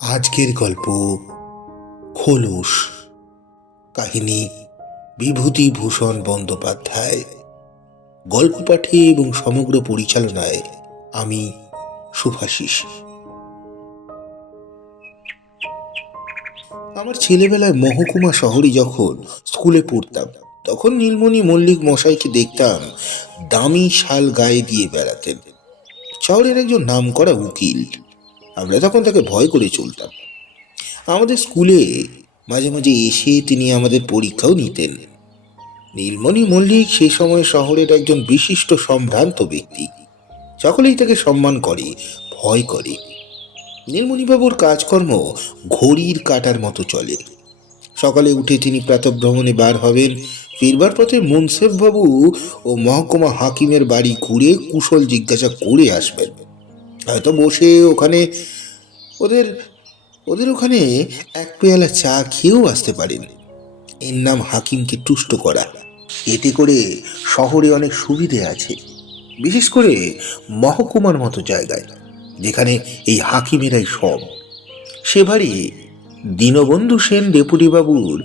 আজকের গল্প খোলস। কাহিনী বিভূতিভূষণ বন্দ্যোপাধ্যায়। গল্প পাঠে এবং সমগ্র পরিচালনায় আমি শুভাশিস। আমার ছেলেবেলায় মহকুমা শহরে যখন স্কুলে পড়তাম, তখন নীলমণি মল্লিক মশাইকে দেখতাম দামি শাল গায়ে দিয়ে বেড়াতেন। শহরের একজন নামকরা উকিল। আমরা তখন তাকে ভয় করে চলতাম। আমাদের স্কুলে মাঝে মাঝে এসে তিনি আমাদের পরীক্ষাও নিতেন। নীলমণি মল্লিক সে সময় শহরের একজন বিশিষ্ট সম্ভ্রান্ত ব্যক্তি। সকলেই তাকে সম্মান করে, ভয় করে। নীলমণিবাবুর কাজকর্ম ঘড়ির কাঁটার মতো চলে। সকালে উঠে তিনি প্রাতঃভ্রমণে বার হবেন, ফিরবার পথে মুন্সেফ বাবু ও মহকুমা হাকিমের বাড়ি ঘুরে কুশল জিজ্ঞাসা করে আসবেন। হয়তো বসে ওখানে ওদের ওদের ওখানে এক পেয়ালা চা খেয়েও আসতে পারেন। এর নাম হাকিমকে তুষ্ট করা। এতে করে শহরে অনেক সুবিধে আছে, বিশেষ করে মহকুমার মতো জায়গায়, যেখানে এই হাকিমেরাই সব। সেবারে দীনবন্ধু সেন ডেপুটি বাবুর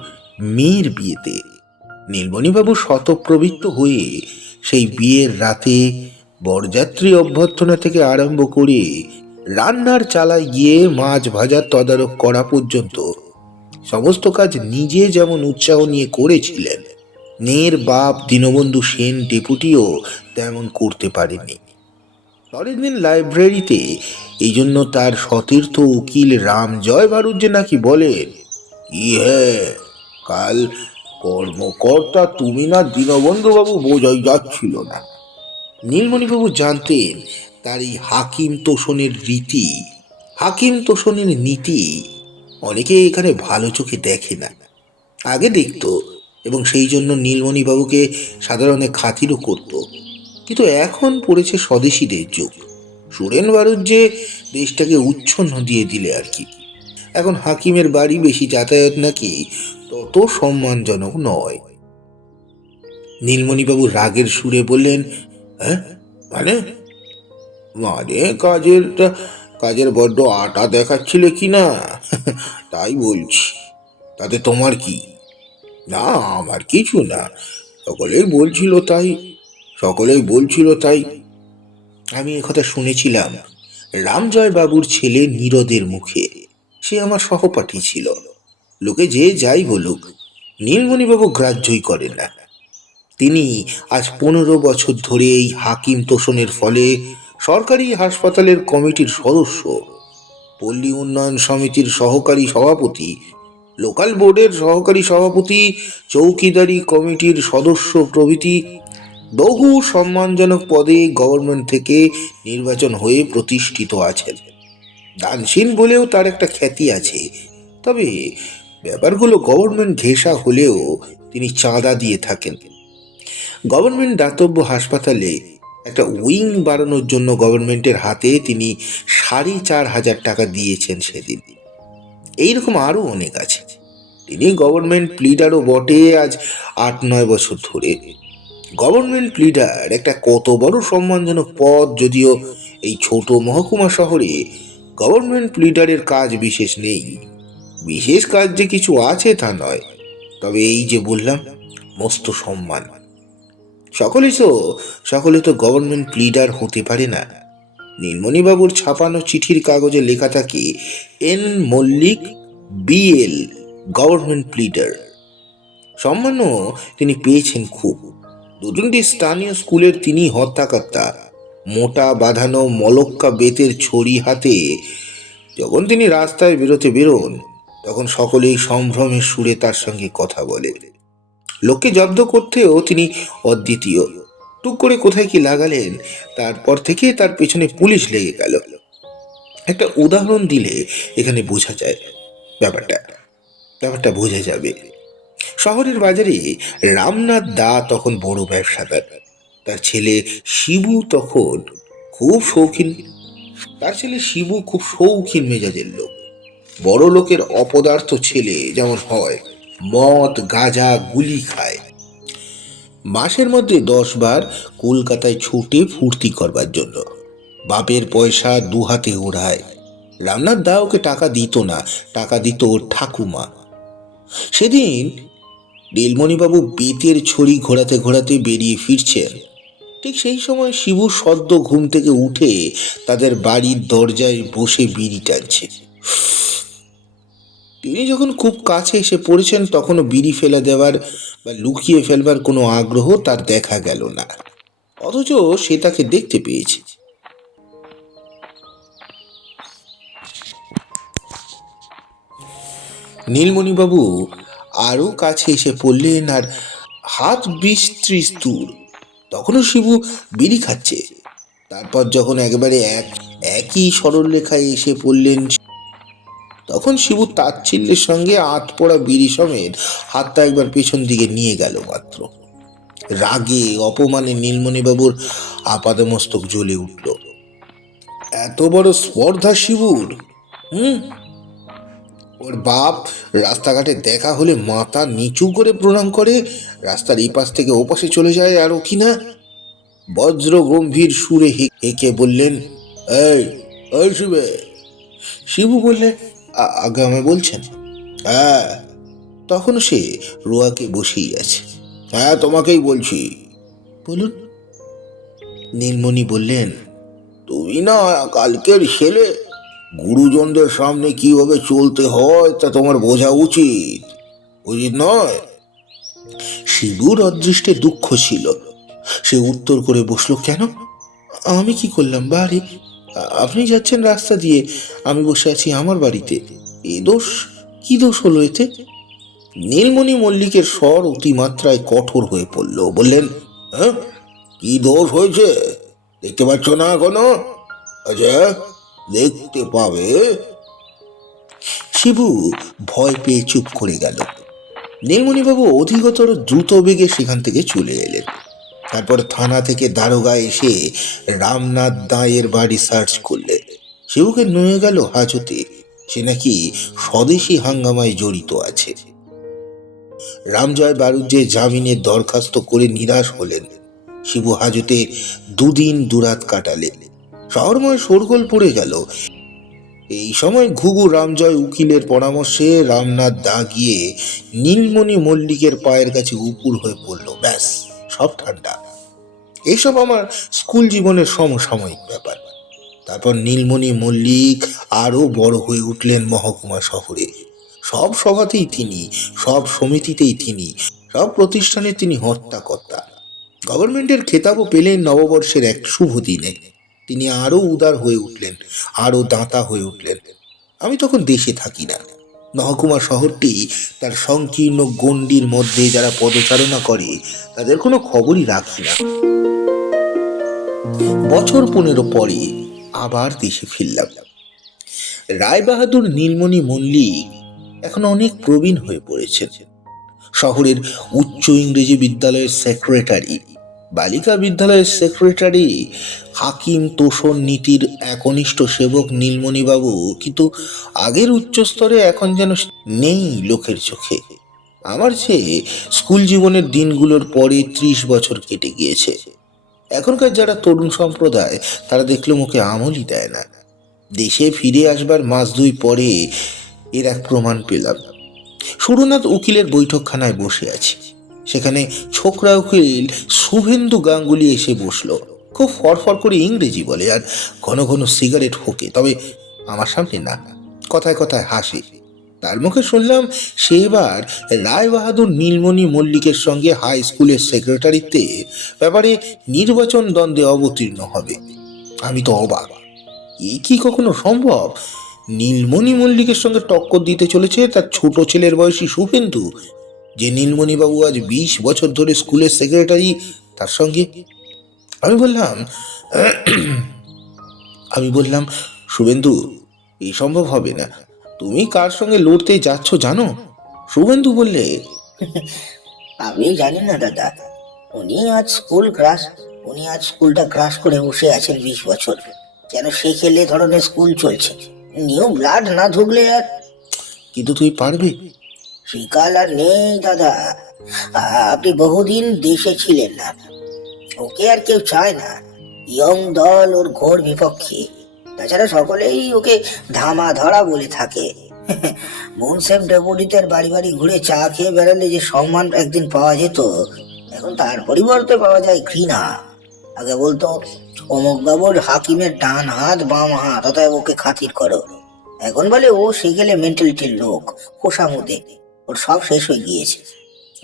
মেয়ের বিয়েতে নীলমণিবাবু শতপ্রবৃত্ত হয়ে সেই বিয়ের রাতে বরযাত্রী অভ্যর্থনা থেকে আরম্ভ করে রান্নার চালায় গিয়ে মাছ ভাজার তদারক করা পর্যন্ত সমস্ত কাজ নিজে যেমন উৎসাহ নিয়ে করেছিলেন, মেয়ের বাপ দীনবন্ধু সেন ডেপুটিও তেমন করতে পারেনি। পরের দিন লাইব্রেরিতে এই জন্য তার সতীর্থ উকিল রামজয় বাড়ুজ্জে নাকি বলেন, ইহে, কাল কর্মকর্তা তুমি না দীনবন্ধু বাবু বোঝাই যাচ্ছিল না। নীলমণিবাবু জানতেন তার এই হাকিম তোষণের রীতি, হাকিম তোষণের নীতি অনেকে এখানে ভালো চোখে দেখে না। আগে দেখত এবং সেই জন্য নীলমণিবাবুকে সাধারণে খাতিরও করত। কিন্তু এখন পড়েছে স্বদেশীদের যুগ। সুরেন বাড়ুজ্জে দেশটাকে উচ্ছন্ন দিয়ে দিলে আর কি। এখন হাকিমের বাড়ি বেশি যাতায়াত নাকি তত সম্মানজনক নয়। নীলমণিবাবু রাগের সুরে বললেন, হ্যাঁ মানে মানে কাজের বড্ড আটা দেখাচ্ছিলে কি না, তাই বলছি। তাতে তোমার কি? না, আমার কিছু না, সকলেই বলছিল তাই, সকলেই বলছিল তাই। আমি একথা শুনেছিলাম রামজয় বাবুর ছেলে নীরদের মুখে। সে আমার সহপাঠী ছিল। লোকে যে যাই বলুক, নীলমণিবাবু গ্রাহ্যই করেন না। তিনি আজ 15 বছর ধরে এই হাকিম তোষণের ফলে সরকারি হাসপাতালের কমিটির সদস্য, পল্লী উন্নয়ন সমিতির সহকারী সভাপতি, লোকাল বোর্ডের সহকারী সভাপতি, চৌকিদারি কমিটির সদস্য প্রভৃতি বহু সম্মানজনক পদে গভর্নমেন্ট থেকে নির্বাচন হয়ে প্রতিষ্ঠিত আছেন। দানশীল বলেও তার একটা খ্যাতি আছে। তবে ব্যাপারগুলো গভর্নমেন্ট ঘেঁষা হলেও তিনি চাঁদা দিয়ে থাকেন। গভর্নমেন্ট দাতব্য হাসপাতালে একটা উইং বাড়ানোর জন্য গভর্নমেন্টের হাতে তিনি 4,500 টাকা দিয়েছেন সেদিন। এইরকম আরো অনেক আছে। তিনি গভর্নমেন্ট প্লিডারও বটে আজ 8-9 বছর ধরে। গভর্নমেন্ট প্লিডার একটা কত বড় সম্মানজনক পদ, যদিও এই ছোট মহকুমা শহরে গভর্নমেন্ট প্লিডারের কাজ বিশেষ নেই। বিশেষ কাজ যে কিছু আছে তা নয়, তবে এই যে বললাম, মস্ত সম্মান। সকলে তো গভর্নমেন্ট প্লিডার হতে পারে না। নীলমণিবাবুর ছাপানো চিঠির কাগজে লেখা থাকে N Mallick BL, government pleader. সম্মানও তিনি পেয়েছেন খুব। 2-3টি স্থানীয় স্কুলের তিনি হর্তাকর্তা। মোটা বাঁধানো মলক্কা বেতের ছড়ি হাতে যখন তিনি রাস্তায় বেরোন, তখন সকলেই সম্ভ্রমের সুরে তার সঙ্গে কথা বলে। লোককে জব্দ করতেও তিনি অদ্বিতীয়। টুক করে কোথায় কি লাগালেন, তারপর থেকে তার পেছনে পুলিশ লেগে গেল। একটা উদাহরণ দিলে এখানে বোঝা যায় ব্যাপারটা ব্যাপারটা বোঝা যাবে। শহরের বাজারে রামনাথ দা তখন বড় ব্যবসাদার। তার ছেলে শিবু তখন খুব শৌখিন খুব শৌখিন মেজাজের লোক। বড় লোকের অপদার্থ ছেলে যেমন হয়, মদ গাঁজা গুলি খায়। মাসের মধ্যে 10 বার কলকাতায় ছুটে ফুর্তি করবার জন্য বাপের পয়সা দুহাতে ওড়ায়। রামনাথ দা ওকে টাকা দিত না, টাকা দিত ওর ঠাকুমা। সেদিন নীলমণিবাবু বেতের ছড়ি ঘোরাতে ঘোরাতে বেরিয়ে ফিরছেন। ঠিক সেই সময় শিবু সদ্য ঘুম থেকে উঠে তাদের বাড়ির দরজায় বসে বিড়ি টানছে। তিনি যখন খুব কাছে এসে পড়েছেন তখনও বিড়ি ফেলে দেওয়ার বা লুকিয়ে ফেলবার কোনো আগ্রহ তার দেখা গেল না, অথচ সে তাকে দেখতে পেয়েছে। নীলমণিবাবু আরো কাছে এসে পড়লেন, আর হাত 20-30 দূর। তখনও শিবু বিড়ি খাচ্ছে। তারপর যখন একেবারে একই সরল রেখায় এসে পড়লেন, তখন শিবু তাচ্ছিল্যের সঙ্গে আত পোড়া বিড়ি সমেত হাতটা একবার পেছন দিকে নিয়ে গেল মাত্র। রাগে অপমানে নীলমণিবাবুর আপাদমস্তক জ্বলে উঠল। এত বড় স্পর্ধা শিবুর! ওর বাপ রাস্তাঘাটে দেখা হলে মাথা নিচু করে প্রণাম করে, রাস্তার এই পাশ থেকে ও পাশে চলে যায়। আর ও কিনা বজ্র গম্ভীর সুরে হেঁকে বললেন, এই ওই শিবে। শিবু বললে, আগে আমায় বলছেন? হ্যাঁ। তখন সে রোয়াকে বসেই আছে। হ্যাঁ, তোমাকেই বলছি। বলুন। নীলমণি বললেন, তুমি না কালকের ছেলে, গুরুজনদের সামনে কিভাবে চলতে হয় তা তোমার বোঝা উচিত, উচিত নয়? শিবুর অদৃষ্টে দুঃখ ছিল। সে উত্তর করে বসলো, কেন? আমি কি করলাম? বাড়ি আপনি যাচ্ছেন রাস্তা দিয়ে, আমি বসে আছি আমার বাড়িতে। এ দোষ? কি দোষ হলো এতে? নীলমণি মল্লিকের স্বর অতিমাত্রায় কঠোর হয়ে পড়ল। বললেন, হ্যাঁ, কি দোষ হয়েছে? দেখতে পাচ্ছ না এখনো? আচ্ছা, দেখতে পাবে। শিবু ভয় পেয়ে চুপ করে গেল। নীলমণিবাবু অধিকতর দ্রুত বেগে সেখান থেকে চলে এলেন। তারপর থানা থেকে দারোগা এসে রামনাথ দায়ের বাড়ি সার্চ করলে। শিবুকে নিয়ে গেল হাজতে। সে নাকি স্বদেশি হাঙ্গামায় জড়িত আছে। রামজয় বাড়ুজ্যে জামিনের দরখাস্ত করে নিরাশ হলেন। শিবু হাজতে 2 দিন দুরাত কাটালেন। শহরময় শোরগোল পড়ে গেল। এই সময় ঘুঘু রামজয় উকিলের পরামর্শে রামনাথ দা গিয়ে নীলমণি মল্লিকের পায়ের কাছে উপুর হয়ে পড়ল। ব্যাস, সব ঠান্ডা। এসব আমার স্কুল জীবনের সমসাময়িক ব্যাপার। তারপর নীলমণি মল্লিক আরো বড় হয়ে উঠলেন মহকুমা শহরে। সব সভাতেই তিনি, সব সমিতিতেই তিনি, সব প্রতিষ্ঠানে তিনি হর্তাকর্তা। গভর্নমেন্টের খেতাবও পেলেন নববর্ষের এক শুভ দিনে। তিনি আরো উদার হয়ে উঠলেন, আরো দাতা হয়ে উঠলেন। আমি তখন দেশে থাকি না। মহকুমা শহরটি তার সংকীর্ণ গণ্ডির মধ্যে যারা পদচারণা করে তাদের কোনো খবরই রাখি না। বছর 15 পরে আবার দেশে ফিরলাম। রায়বাহাদুর নীলমণি মল্লিক এখন অনেক প্রবীণ হয়ে পড়েছেন। শহরের উচ্চ ইংরেজি বিদ্যালয়ের সেক্রেটারি, বালিকা বিদ্যালয়ের সেক্রেটারি, হাকিম তোষণ নীতির একনিষ্ঠ সেবক নীলমণিবাবু কিন্তু আগের উচ্চস্তরে এখন যেন নেই লোকের চোখে। আমার চেয়ে স্কুল জীবনের দিনগুলোর পরে 30 বছর কেটে গিয়েছে। এখনকার যারা তরুণ সম্প্রদায় তারা দেখলে মুখে আমলই দেয় না। দেশে ফিরে আসবার মাস 2 পরে এর এক প্রমাণ পেলাম। সুরনাথ উকিলের বৈঠকখানায় বসে আছি। সেখানে ছোকরা উকিল শুভেন্দু গাঙ্গুলি এসে বসলো। খুব ফরফর করে ইংরেজি বলে আর ঘন ঘন সিগারেট হোকে, তবে আমার সামনে না, কথায় কথায় হাসে। তার মুখে শুনলাম সে এবার রায়বাহাদুর নীলমণি মল্লিকের সঙ্গে হাই স্কুলের সেক্রেটারিতে ব্যাপারে নির্বাচন দ্বন্দ্বে অবতীর্ণ হবে। আমি তো অবাক। এ কি কখনো সম্ভব? নীলমণি মল্লিকের সঙ্গে টক্কর দিতে চলেছে তার ছোট ছেলের বয়সী শুভেন্দু, যে নীলমণিবাবু আজ 20 বছর ধরে স্কুলের সেক্রেটারি, তার সঙ্গে। আমি বললাম, শুভেন্দু, এই সম্ভব হবে না। তুমি কার সঙ্গে লড়তে যাচ্ছ জানো? শুভেন্দু বললে, আমি জানি না দাদা। উনি আজ স্কুলটা ক্রাশ করে বসে আছেন 20 বছর। যেন সে খেলে ধরনের স্কুল চলছে। নিউ ব্লাড না ঢুকলে আর। কিন্তু তুই পারবে? শিকাল আর নেই দাদা। আপনি বহুদিন দেশে ছিলেন না, ওকে আর কেউ চায় না। ইয়ং দল ওর ঘোর বিপক্ষে, তাছাড়া সকলেই ওকে ধামা ধরা বলে থাকে। মুনসেফ ডেপুটিদের বাড়ি বাড়ি ঘুরে চা খেয়ে বেড়ালে যে সম্মান একদিন পাওয়া যেত, এখন তার পরিবর্তে পাওয়া যায় ঘৃণা। আগে বলতো অমুক বাবুর হাকিমের ডান হাত বাম হাত, অতএব ওকে খাতির করো। এখন বলে ও সে গেলে মেন্টালিটির লোক, খোসামুদে, ওর সব শেষ হয়ে গিয়েছে,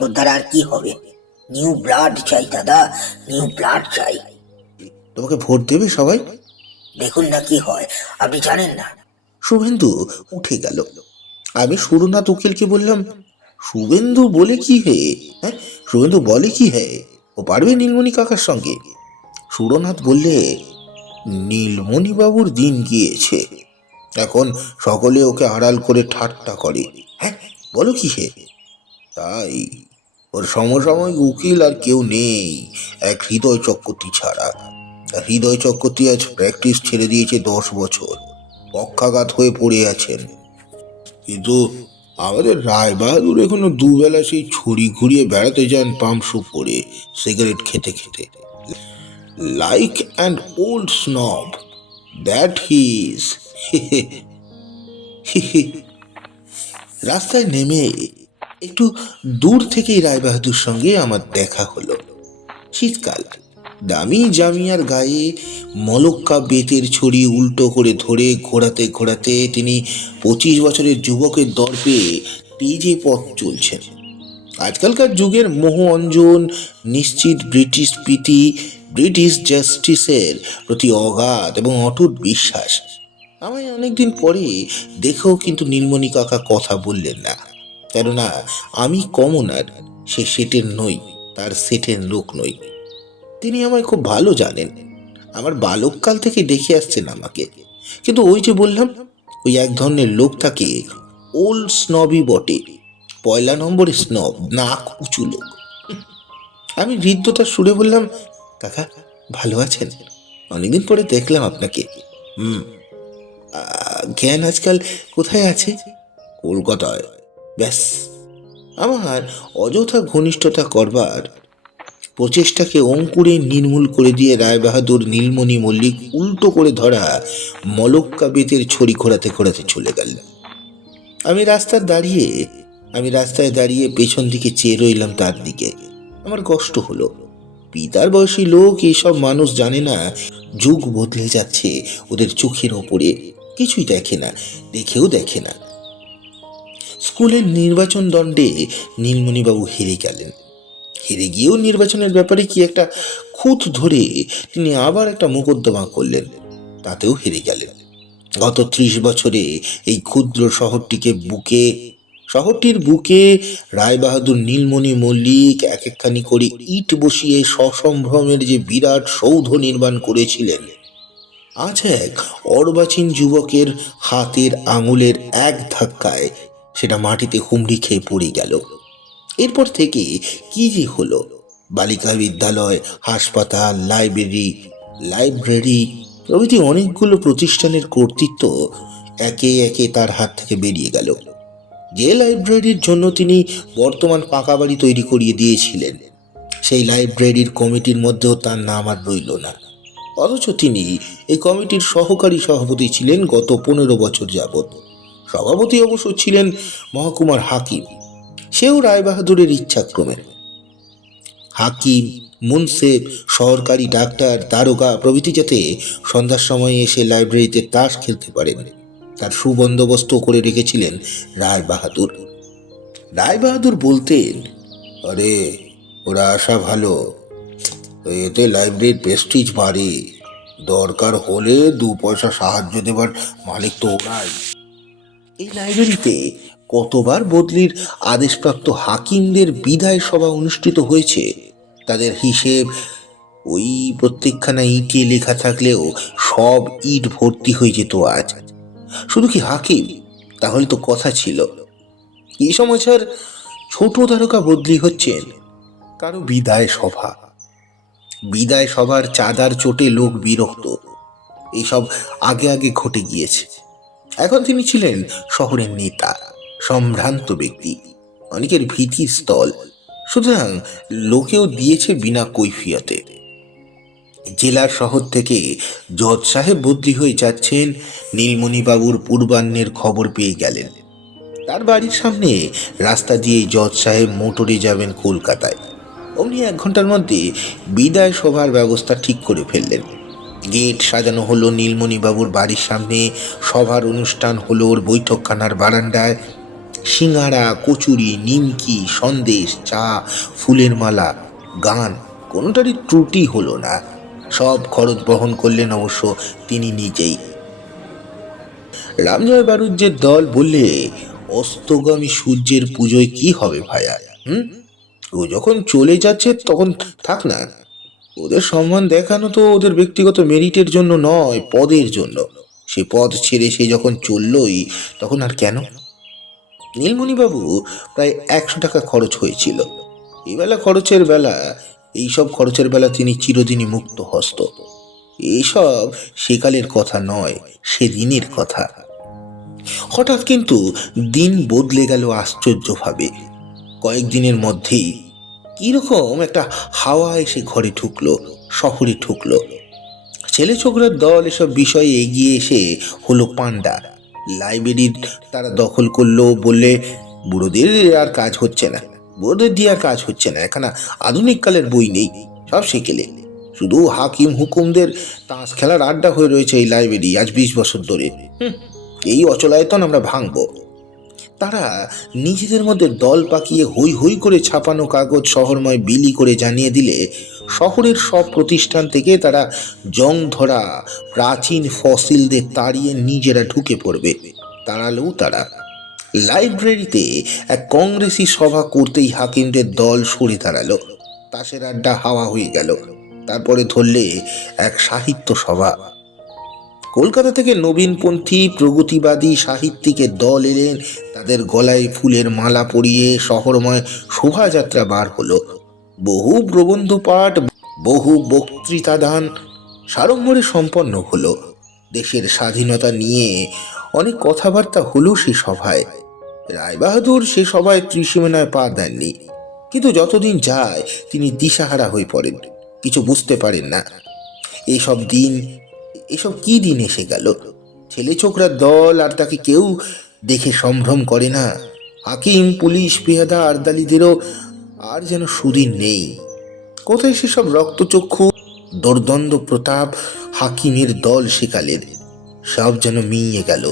ওর দ্বারা আর কি হবে? নিউ ব্লাড চাই দাদা, নিউ ব্লাড চাই। তোমাকে ভোট দেবে সবাই? দেখুন না কি হয়, আপনি জানেন না। শুভেন্দু উঠে গেল। আমি সুরনাথ উকিলকে বললাম, শুভেন্দু বলে কি হে? হ্যাঁ, শুভেন্দু বলে কি হে? ও পারবে নীলমণি কাকার সঙ্গে? সুরনাথ বললে, নীলমণি বাবুর দিন গিয়েছে, এখন সকলে ওকে আড়াল করে ঠাট্টা করে। হ্যাঁ, বলো কি হে? তাই ওর সমসাময়িক উকিল আর কেউ নেই, এক হৃদয় চক্রবর্তী ছাড়া। আর হৃদয় চক্রবর্তী আজ প্র্যাকটিস ছেড়ে দিয়েছে 10 বছর, পক্ষাঘাত হয়ে পড়ে আছেন। কিন্তু আমাদের রায় বাহাদুর এখনো দুবেলা সেই ছড়ি ঘুরিয়ে বেড়াতে যান পাম্পশু পরে, সিগারেট খেতে খেতে। Like an old snob that he is. রাস্তায় নেমে একটু দূর থেকেই রায়বাহাদুর সঙ্গে আমার দেখা হলো। শীতকাল, দামি জামিয়ার গায়ে মলক্কা বেতের ছড়ি উল্টো করে ধরে ঘোরাতে ঘোরাতে তিনি 25 বছরের যুবকের দর্পে তেজে পথ চলছেন। আজকালকার যুগের মোহ অঞ্জন, নিশ্চিত ব্রিটিশ প্রীতি, ব্রিটিশ জাস্টিসের প্রতি অগাধ এবং অটুট বিশ্বাস। আমায় অনেকদিন পরে দেখেও কিন্তু নীলমণি কাকা কথা বললেন না, কেননা আমি কমনার, সে সেটের নই, তার সেটের লোক নই। তিনি আমায় খুব ভালো জানেন, আমার বালককাল থেকে দেখে আসছেন আমাকে। কিন্তু ওই যে বললাম, ওই এক ধরনের লোক থাকে, ওল্ড স্নবই বটে, 1 নম্বরে স্নব, নাক উঁচু লোক। আমি হৃদ্যতার সুরে বললাম, কাকা ভালো আছেন? অনেকদিন পরে দেখলাম আপনাকে। হুম। জ্ঞান আজকাল কোথায় আছে? কলকাতায়। ব্যাস। আমার অযথা ঘনিষ্ঠতা করবার প্রচেষ্টাকে অঙ্কুরে নির্মূল করে দিয়ে রায়বাহাদুর নীলমণি মল্লিক উল্টো করে ধরা মলক্কা বেতের ছড়ি ঘোরাতে ঘোরাতে চলে গেল। আমি রাস্তায় দাঁড়িয়ে পেছন দিকে চেয়ে রইলাম তার দিকে। আমার কষ্ট হলো। পিতার বয়সী লোক, এইসব মানুষ জানে না যুগ বদলে যাচ্ছে ওদের চোখের ওপরে, কিছুই দেখে না, দেখেও দেখে না। স্কুলের নির্বাচন দণ্ডে নীলমণিবাবু হেরে গেলেন। হেরে গিয়েও নির্বাচনের ব্যাপারে কি একটা খুঁত ধরে তিনি আবার একটা মোকদ্দমা করলেন, তাতেও হেরে গেলেন। গত 30 বছরে এই ক্ষুদ্র শহরটির বুকে রায়বাহাদুর নীলমণি মল্লিক এক একখানি করে ইট বসিয়ে সসম্ভ্রমের যে বিরাট সৌধ নির্মাণ করেছিলেন, আজ এক অর্বাচীন যুবকের হাতের আঙুলের এক ধাক্কায় সেটা মাটিতে হুমড়ি খেয়ে পড়ে গেল। এরপর থেকে কি যে হলো, বালিকা বিদ্যালয়, হাসপাতাল, লাইব্রেরি প্রভৃতি অনেকগুলো প্রতিষ্ঠানের কর্তৃত্ব একে একে তার হাত থেকে বেরিয়ে গেল। যে লাইব্রেরির জন্য তিনি বর্তমান পাকা বাড়ি তৈরি করিয়ে দিয়েছিলেন, সেই লাইব্রেরির কমিটির মধ্যেও তার নাম আর রইল না। অথচ তিনি এই কমিটির সহকারী সভাপতি ছিলেন গত 15 বছর যাবৎ। সভাপতি অবশ্য ছিলেন মহকুমার হাকিম, সেও রায়বাহাদুরের ইচ্ছাক্রমে। হাকিম, মুনসেফ, সরকারি ডাক্তার, দারোগা প্রভৃতি যাতে সন্ধ্যার সময়ে এসে লাইব্রেরিতে তাস খেলতে পারেন, তার সুবন্দোবস্ত করে রেখেছিলেন রায়বাহাদুর। রায়বাহাদুর বলতেন, আরে ওরা আসা ভালো, এতে লাইব্রেরির প্রেস্টিজ বাড়ে, দরকার হলে 2 পয়সা সাহায্য দেবার মালিক তো ওরাই। এই লাইব্রেরিতে কতবার বদলির আদেশপ্রাপ্ত হাকিমদের বিদায় সভা অনুষ্ঠিত হয়েছে, তাদের হিসেব ওই প্রত্যেকখানা ইটে লেখা থাকলেও সব ইট ভর্তি হয়ে যেত আজ। শুধু কি হাকিম, তাহলে তো কথা ছিল। এই সমাচার, ছোট দারোগা বদলি হচ্ছেন, কারো বিদায় সভার চাঁদার চোটে লোক বিরক্ত, এইসব আগে আগে ঘটে গিয়েছে। এখন তিনি ছিলেন শহরের নেতা, সম্ভ্রান্ত ব্যক্তি, অনেকের ভীতির স্থল, সুতরাং লোকেও দিয়েছে বিনা কৈফিয়তে। জেলার শহর থেকে জজ সাহেব বদলি হয়ে যাচ্ছেন, নীলমণিবাবুর পূর্বাহ্নের খবর পেয়ে গেলেন। তার বাড়ির সামনে রাস্তা দিয়ে জজ সাহেব মোটরে যাবেন কলকাতায়। অমনি 1 ঘন্টার মধ্যে বিদায় সভার ব্যবস্থা ঠিক করে ফেললেন। গেট সাজানো হলো নীলমণিবাবুর বাড়ির সামনে, সভার অনুষ্ঠান হলো ওর বৈঠকখানার বারান্দায়। সিঙ্গারা, কচুরি, নিমকি, সন্দেশ, চা, ফুলের মালা, গান, কোনোটারই ত্রুটি হলো না। সব খরচ বহন করলেন অবশ্য তিনি নিজেই। রামজয় বাড়ুজ্যের দল বললে, অস্তগামী সূর্যের পুজোয় কি হবে ভায়া? ও যখন চলে যাচ্ছে তখন থাক না। ওদের সম্মান দেখানো তো ওদের ব্যক্তিগত মেরিটের জন্য নয়, পদের জন্য। সে পদ ছেড়ে সে যখন চললই, তখন আর কেন? নীলমণিবাবু প্রায় 100 টাকা খরচ হয়েছিল। এইসব খরচের বেলা তিনি চিরদিনই মুক্ত হস্ত। এইসব সেকালের কথা নয়, সেদিনের কথা। হঠাৎ কিন্তু দিন বদলে গেল আশ্চর্যভাবে। কয়েকদিনের মধ্যেই কিরকম একটা হাওয়া এসে ঘরে ঢুকলো, শহরে ঢুকলো। ছেলে ছোকরার দল এসব বিষয়ে এগিয়ে এসে হলো পান্ডা। লাইব্রেরির তারা দখল করলো, বললে বুড়োদের আর কাজ হচ্ছে না, বুড়োদের দিয়ে আর কাজ হচ্ছে না, এখানে আধুনিক কালের বই নেই, সব সেকেলে। শুধু হাকিম হুকুমদের তাস খেলার আড্ডা হয়ে রয়েছে এই লাইব্রেরি আজ 20 বছর ধরে। এই অচলায়তন আমরা ভাঙবো। তারা নিজেদের মধ্যে দল পাকিয়ে হই হই করে ছাপানো কাগজ শহরময় বিলি করে জানিয়ে দিলে শহরের সব প্রতিষ্ঠান থেকে তারা জং ধরা প্রাচীন ফসিলদের তাড়িয়ে নিজেরা ঢুকে পড়বে। তাড়ালেও তারা। লাইব্রেরিতে এক কংগ্রেসি সভা করতেই হাকিমদের দল সরে দাঁড়ালো। তাসের আড্ডা হাওয়া হয়ে গেল। তারপরে ধরলে এক সাহিত্য সভা। কলকাতা থেকে নবীনপন্থী প্রগতিবাদী সাহিত্যিকের দল এলেন। তাদের গলায় ফুলের মালা পরিয়ে শহরময় শোভাযাত্রা বার হলো। বহু প্রবন্ধ পাঠ, বহু বক্তৃতা দান সাড়ম্বরে সম্পন্ন হলো। দেশের স্বাধীনতা নিয়ে অনেক কথাবার্তা হলো সে সভায়। রায়বাহাদুর সে সভায় ত্রিসীমানায় পা দেননি, কিন্তু যতদিন যায় তিনি দিশাহারা হয়ে পড়েন, কিছু বুঝতে পারেন না। এসব কি দিন এসে গেল? ছেলে ছোকরার দল আর তাকে কেউ দেখে সম্ভ্রম করে না। হাকিম, পুলিশ, পেয়াদা, আরদালিদেরও আর যেন সুদিন নেই। কোথায় সেসব রক্তচক্ষু, দোর্দণ্ড প্রতাপ হাকিমের দল সেকালের? সব যেন মিইয়ে গেল।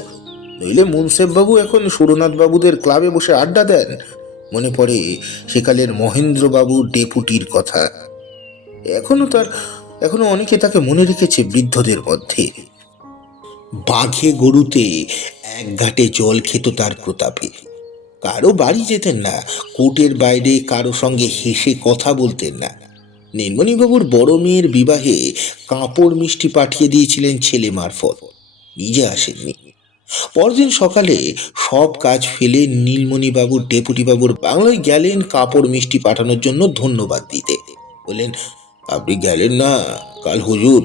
নইলে মুন্সেফবাবু এখন সুরনাথ বাবুদের ক্লাবে বসে আড্ডা দেন। মনে পড়ে সেকালের মহেন্দ্রবাবু ডেপুটির কথা। এখনো অনেকে তাকে মনে রেখেছে বৃদ্ধদের মধ্যে। বাঘে গরুতে এক ঘাটে জল খেত তার প্রতাপে। কারো বাড়ি যেতেন না, কোর্টের বাইরে কারো সঙ্গে হেসে কথা বলতেন না। নীলমণিবাবুর বড় মেয়ের বিবাহে কাপড় মিষ্টি পাঠিয়ে দিয়েছিলেন ছেলে মারফত, নিজে আসেননি। পরদিন সকালে সব কাজ ফেলে নীলমণিবাবুর ডেপুটিবাবুর বাংলায় গেলেন কাপড় মিষ্টি পাঠানোর জন্য ধন্যবাদ দিতে। বললেন, আপনি গেলেন না কাল হুজুর,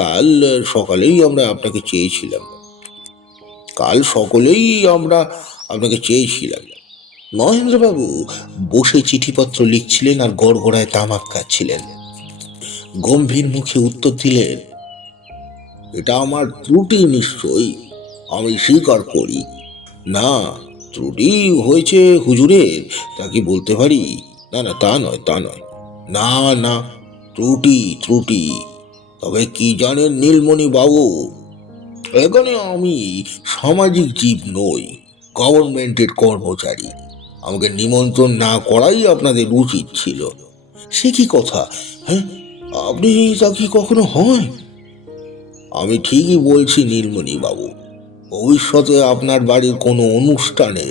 কাল সকালেই আমরা আপনাকে চেয়েছিলাম। মহেন্দ্রবাবু বসে চিঠিপত্র লিখছিলেন আর গড়গড়ায় তামাক খাচ্ছিলেন। গম্ভীর মুখে উত্তর দিলেন, এটা আমার ত্রুটি নিশ্চয়ই, আমি স্বীকার করি। না, ত্রুটি হয়েছে হুজুরের তা কি বলতে পারি? না না, তা নয়। না না, ত্রুটি। তবে কি জানেন নীলমণি বাবু, এখানে আমি সামাজিক জীব নই, গভর্নমেন্টের কর্মচারী। আমাকে নিমন্ত্রণ না করাই আপনাদের উচিত ছিল। সে কি কথা? হ্যাঁ, আপনি তা কি কখনো হয়? আমি ঠিকই বলছি নীলমণি বাবু, ভবিষ্যতে আপনার বাড়ির কোনো অনুষ্ঠানে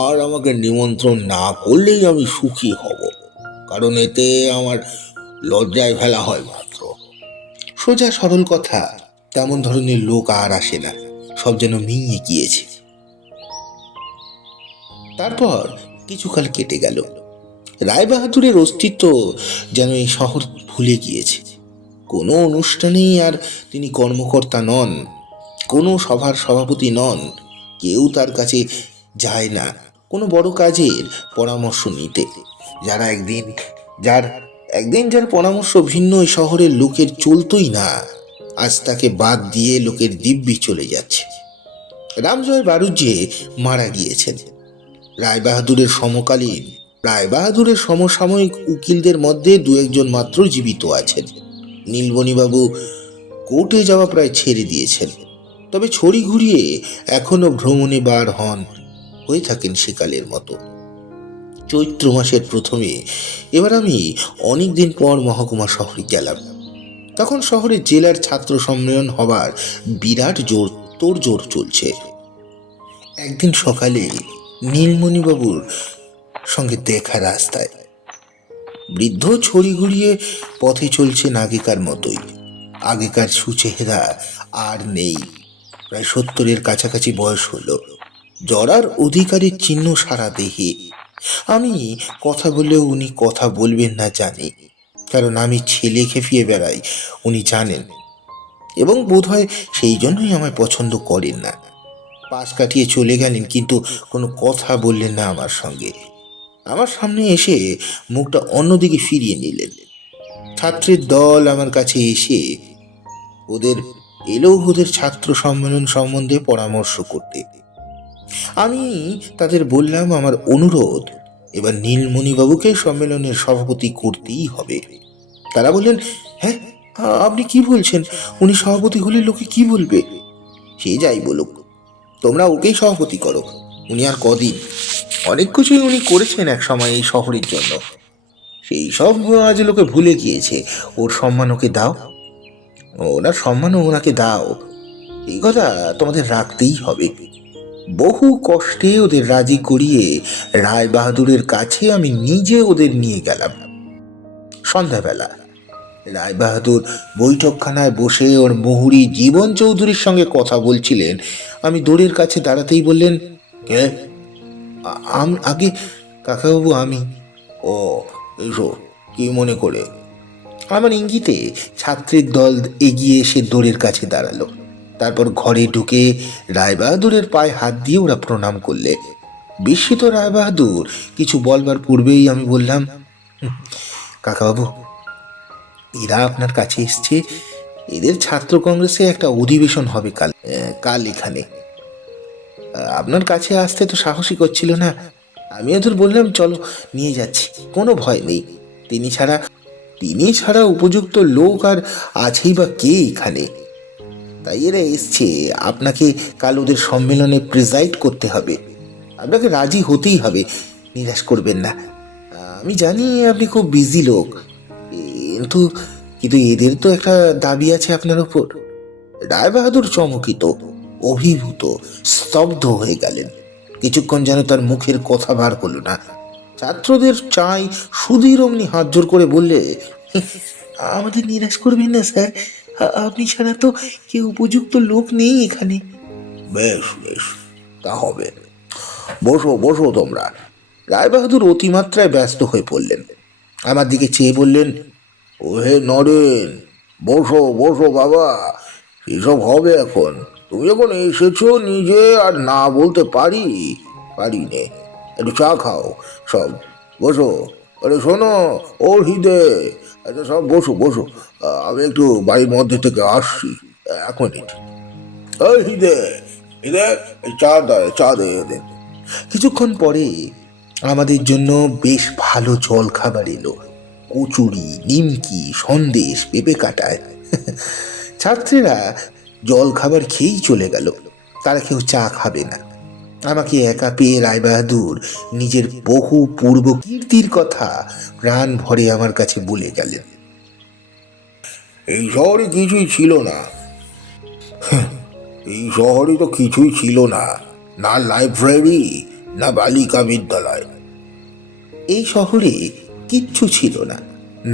আর আমাকে নিমন্ত্রণ না করলেই আমি সুখী হব, কারণ এতে আমার লজ্জায় ফেলা হয় মাত্র। সোজা সরল কথা, তেমন ধরনের লোক আর আসে না, সব যেন মিইয়ে গিয়েছে। তারপর কিছুকাল কেটে গেল। রায়বাহাদুরের অস্তিত্ব যেন এই শহর ভুলে গিয়েছে। কোনো অনুষ্ঠানেই আর তিনি কর্মকর্তা নন, কোনো সভার সভাপতি নন। কেউ তার কাছে যায় না কোনো বড় কাজের পরামর্শ নিতে। যার একদিন যার পরামর্শ ভিন্ন ওই শহরের লোকের চলতই না, আজ তাকে বাদ দিয়ে লোকের দিব্যি চলে যাচ্ছে। রামজয় বাড়ুজ্যে মারা গিয়েছেন। রায়বাহাদুরের সমসাময়িক উকিলদের মধ্যে দু একজন মাত্র জীবিত আছেন। নীলমণিবাবু কোর্টে যাওয়া প্রায় ছেড়ে দিয়েছেন, তবে ছড়ি ঘুরিয়ে এখনো ভ্রমণে বার হন, হয়ে থাকেন সেকালের মতো। চৈত্র মাসের প্রথমে এবার আমি অনেকদিন পর মহকুমা শহরে গেলাম। তখন শহরে জেলার ছাত্র সম্মেলন হবার বিরাট তোড়জোড় চলছে। একদিন সকালে নীলমণিবাবুর সঙ্গে দেখা রাস্তায়। বৃদ্ধ ছড়ি ঘুরিয়ে পথে চলছেন আগেকার মতোই। আগেকার সুচেহারা আর নেই। প্রায় 70-এর কাছাকাছি বয়স হলো। জরার অধিকারীর চিহ্ন সারা দেহে। আমি কথা বললেও উনি কথা বলবেন না জানি, কারণ আমি ছেলে খেপিয়ে বেড়াই উনি জানেন, এবং বোধহয় সেই জন্যই আমায় পছন্দ করেন না। পাশ কাটিয়ে চলে গেলেন, কিন্তু কোনো কথা বললেন না আমার সঙ্গে। আমার সামনে এসে মুখটা অন্যদিকে ফিরিয়ে নিলেন। ছাত্রের দল আমার কাছে এসে ওদের ছাত্র সম্মেলন সম্বন্ধে পরামর্শ করতে। আমি তাদের বললাম আমার অনুরোধ, এবার নীলমণিবাবুকে সম্মেলনের সভাপতি করতেই হবে। তারা বললেন, হ্যাঁ, আপনি কি বলছেন? উনি সভাপতি হলে লোকে কি বলবে? সে যাই বলুক, তোমরা ওকেই সভাপতি করো। উনি আর কদিন, অনেক কিছুই উনি করেছেন এক সময় এই শহরের জন্য, সেই সব আজ লোকে ভুলে গিয়েছে। ওর সম্মান ওকে দাও, ওনার সম্মানও ওনাকে দাও। এই কথা তোমাদের রাখতেই হবে। বহু কষ্টে ওদের রাজি করিয়ে রায় বাহাদুরের কাছে আমি নিজে ওদের নিয়ে গেলাম। সন্ধ্যাবেলা রায় বাহাদুর বৈঠকখানায় বসে ওর মুহুরী জীবন চৌধুরীর সঙ্গে কথা বলছিলেন। আমি দৌড়ের কাছে দাঁড়াতেই বললেন, কে? আগে কাকাবাবু, আমি। ও, এসো, কি মনে করে? আমার ইঙ্গিতে ছাত্রের দল এগিয়ে এসে দৌড়ের কাছে দাঁড়ালো। তারপর ঘরে ঢুকে রায়বাহাদুরের পায়ে হাত দিয়ে ওরা প্রণাম করলে। বিস্মিত রায়বাহাদুর কিছু বলবার পূর্বেই আমি বললাম, কাকাবাবু, এরা আপনার কাছে এসছে। এদের ছাত্র কংগ্রেসে একটা অধিবেশন হবে কাল এখানে। আপনার কাছে আসতে তো সাহসী করছিল না। আমি ওদের বললাম, চলো, নিয়ে যাচ্ছি, কোনো ভয় নেই। তিনি ছাড়া উপযুক্ত লোক আর আছেই বা কে এখানে? তাই এরা এসছে। আপনাকে কাল ওদের সম্মেলনে প্রিজাইড করতে হবে। আপনাকে রাজি হতেই হবে, নিরাশ করবেন না। আমি জানি আপনি খুব বিজি লোক, কিন্তু কিন্তু এদের তো একটা দাবি আছে আপনার উপর। রায়বাহাদুর চমকিত, অভিভূত, স্তব্ধ হয়ে গেলেন। কিছুক্ষণ যেন তার মুখের কথা বার হলো না। ছাত্রদের চাই সুধীর অমনি হাত জোর করে বললে, আমাদের নিরাশ করবেন না স্যার, আপনি ছাড়া তো কেউ উপযুক্ত লোক নেই এখানে। বেশ বেশ, তা হবে। বসো বসো তোমরা। রায়বাহাদুর অতিমাত্রায় ব্যস্ত হয়ে পড়লেন। আমার দিকে চেয়ে বললেন, ও হে নরেন, বসো বসো বাবা, এসব হবে এখন। তুমি যখন এসেছো নিজে আর না বলতে পারি নে। একটু চা খাও সব, বসো। আরে শোনো, ও হৃদে, আচ্ছা সব বসো বসো, আমি একটু বাড়ির মধ্যে থেকে আসছি, 1 মিনিট। ওই হৃদে, চা দে এদের। কিছুক্ষণ পরে আমাদের জন্য বেশ ভালো জল খাবার এলো। কচুরি, নিমকি, সন্দেশ, পেঁপে কাটায়। ছাত্রীরা জল খাবার খেয়েই চলে গেল। তারা কেউ চা খাবে না। আমাকে একা পেয়ে রায়বাহাদুর নিজের বহু পূর্ব কীর্তির কথা প্রাণ ভরে আমার কাছে বলে গেলেন। এই শহরে কিছুই ছিল না, এই শহরে তো কিছুই ছিল না, না লাইব্রেরি, না বালিকা বিদ্যালয়। এই শহরে কিচ্ছু ছিল না,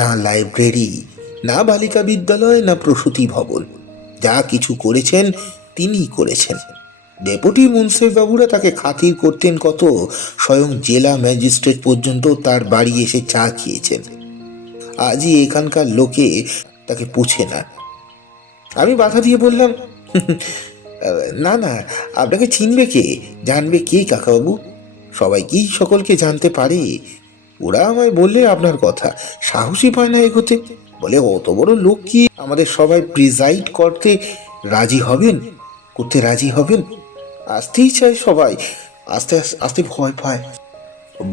না লাইব্রেরি, না বালিকা বিদ্যালয়, না প্রসূতি ভবন। যা কিছু করেছেন তিনিই করেছেন। ডেপুটি মুন্সিফ বাবুরা তাকে খাতির করতেন কত, স্বয়ং জেলা ম্যাজিস্ট্রেট পর্যন্ত তার বাড়ি এসে চা খেয়েছেন। আজই এখানকার লোকে তাকে পুছে না। আমি বাধা দিয়ে বললাম, না না, আপনাকে চিনবে কে, জানবে কে কাকাবাবু? সবাই কি সকলকে জানতে পারে? ওরা আমায় বললে আপনার কথা, সাহসী পায় না এগোতে। বলে অত বড় লোক কি আমাদের সবাই প্রিজাইড করতে রাজি হবেন, করতে রাজি হবেন? আসতেই চায় সবাই, আস্তে আস্তে ভয় পায়।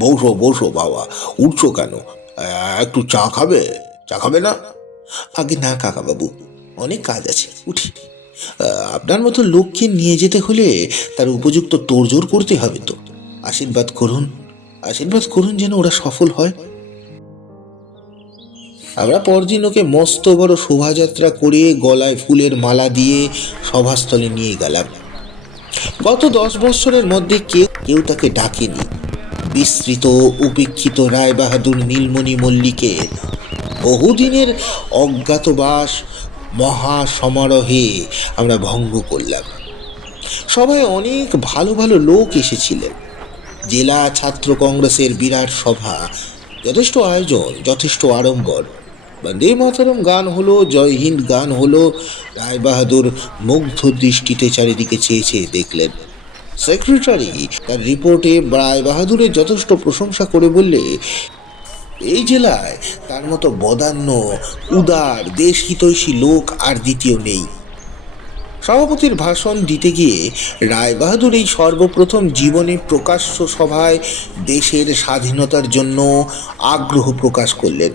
বসো বসো বাবা, উঠছো কেন? একটু চা খাবে? চা খাবে না? আগে না কাকা বাবু, অনেক কাজ আছে, উঠি। আপনার মতো লোককে নিয়ে যেতে হলে তার উপযুক্ত তোড়জোড় করতে হবে তো। আশীর্বাদ করুন, আশীর্বাদ করুন যেন ওরা সফল হয়। আমরা পরদিন ওকে মস্ত বড় শোভাযাত্রা করে গলায় ফুলের মালা দিয়ে সভাস্থলে নিয়ে গেলাম। গত 10 বছরের মধ্যে কেউ কেউ তাকে ডাকেনি। বিস্তৃত উপেক্ষিত রায়বাহাদুর নীলমণি মল্লিকের বহুদিনের অজ্ঞাতবাস মহা সমারোহে আমরা ভঙ্গ করলাম। সবাই অনেক ভালো ভালো লোক এসেছিলেন। জেলা ছাত্র কংগ্রেসের বিরাট সভা, যথেষ্ট আয়োজন, যথেষ্ট আড়ম্বর। বন্দে মাতরম গান হলো, জয় হিন্দ গান হলো। রায়বাহাদুর মুগ্ধ দৃষ্টিতে চারিদিকে চেয়ে চেয়ে দেখলেন। সেক্রেটারি তার রিপোর্টে রায়বাহাদুরের যথেষ্ট প্রশংসা করে বললে, এই জেলায় তার মতো বদান্য, উদার, দেশ হিতৈষী লোক আর দ্বিতীয় নেই। সভাপতির ভাষণ দিতে গিয়ে রায়বাহাদুর এই সর্বপ্রথম জীবনে প্রকাশ্য সভায় দেশের স্বাধীনতার জন্য আগ্রহ প্রকাশ করলেন।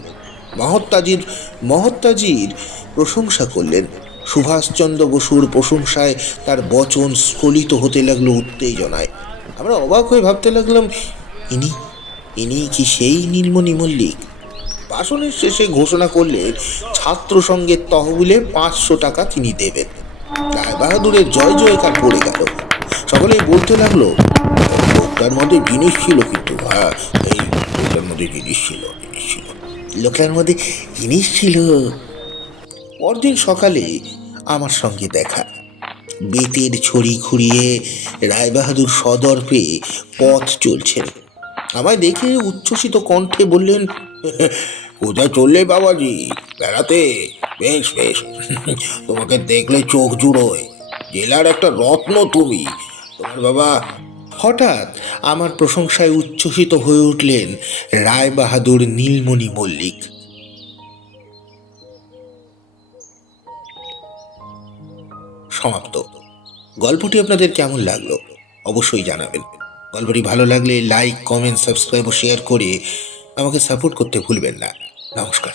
মহাত্মাজির প্রশংসা করলেন। সুভাষচন্দ্র বসুর প্রশংসায় তার বচন স্খলিত হতে লাগলো উত্তেজনায়। আমরা অবাক হয়ে ভাবতে লাগলাম, ইনি ইনি কি সেই নীলমণি মল্লিক? ভাষণের শেষে ঘোষণা করলেন ছাত্র সংঘের তহবিলে 500 টাকা তিনি দেবেন। রায়বাহাদুরের জয় জয়কার পড়ে গেল। সকলেই বলতে লাগলো, লোকটার মধ্যে জিনিস ছিল, কিন্তু হ্যাঁ, এই লোকটার মধ্যে জিনিস ছিল, লোকটার মধ্যে জিনিস ছিল। পরদিন সকালে আমার সঙ্গে দেখা। বেতের ছড়ি ঘুরিয়ে রায়বাহাদুর সদর্পে পথ চলছেন। আমায় দেখে উচ্ছ্বসিত কণ্ঠে বললেন, কোথায় চললে বাবাজি? বেড়াতে? বেশ বেশ, তোমাকে দেখলে চোখ জুড়োয়। জেলার একটা রত্ন তুমি, তোমার বাবা। হঠাৎ আমার প্রশংসায় উচ্ছ্বসিত হয়ে উঠলেন রায়বাহাদুর নীলমণি মল্লিক। সমাপ্ত। গল্পটি আপনাদের কেমন লাগলো অবশ্যই জানাবেন। গল্পটি ভালো লাগলে লাইক, কমেন্ট, সাবস্ক্রাইব ও শেয়ার করে আমাকে সাপোর্ট করতে ভুলবেন না। নমস্কার।